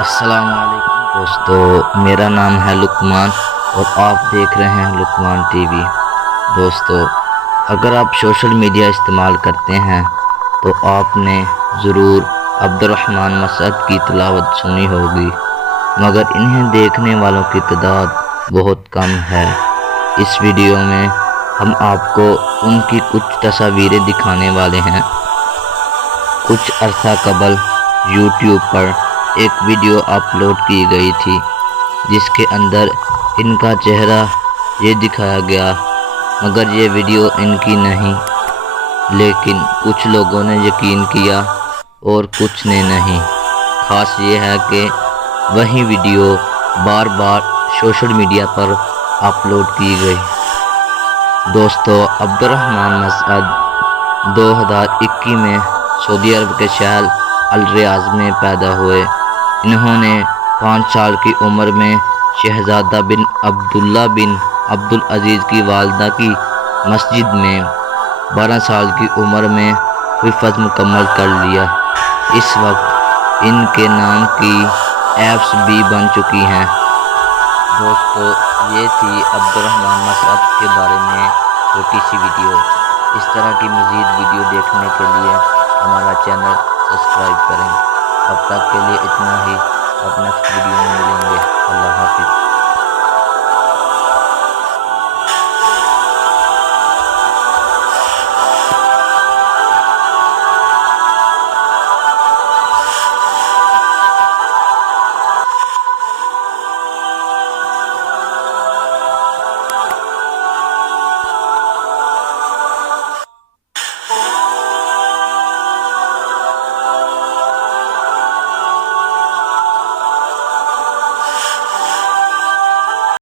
السلام علیکم دوستو، میرا نام ہے لقمان اور آپ دیکھ رہے ہیں لقمان ٹی وی۔ دوستو، اگر آپ سوشل میڈیا استعمال کرتے ہیں تو آپ نے ضرور عبد الرحمن مسعد کی تلاوت سنی ہوگی، مگر انہیں دیکھنے والوں کی تعداد بہت کم ہے۔ اس ویڈیو میں ہم آپ کو ان کی کچھ تصاویریں دکھانے والے ہیں۔ کچھ عرصہ قبل یوٹیوب پر ایک ویڈیو اپلوڈ کی گئی تھی جس کے اندر ان کا چہرہ یہ دکھایا گیا، مگر یہ ویڈیو ان کی نہیں، لیکن کچھ لوگوں نے یقین کیا اور کچھ نے نہیں۔ خاص یہ ہے کہ وہی ویڈیو بار بار سوشل میڈیا پر اپلوڈ کی گئی۔ دوستو، عبد الرحمن مسعد 2021 میں سعودی عرب کے شہر الریاض میں پیدا ہوئے۔ انہوں نے 5 سال کی عمر میں شہزادہ بن عبداللہ بن عبدالعزیز کی والدہ کی مسجد میں 12 سال کی عمر میں حفظ مکمل کر لیا۔ اس وقت ان کے نام کی ایپس بھی بن چکی ہیں۔ دوستو، یہ تھی عبد الرحمن مسعد کے بارے میں چھوٹی سی ویڈیو۔ اس طرح کی مزید ویڈیو دیکھنے کے لیے ہمارا چینل سبسکرائب کریں۔ اب تک کے لیے اتنا ہی، اب نیکسٹ ویڈیو میں ملیں گے۔ اللہ حافظ۔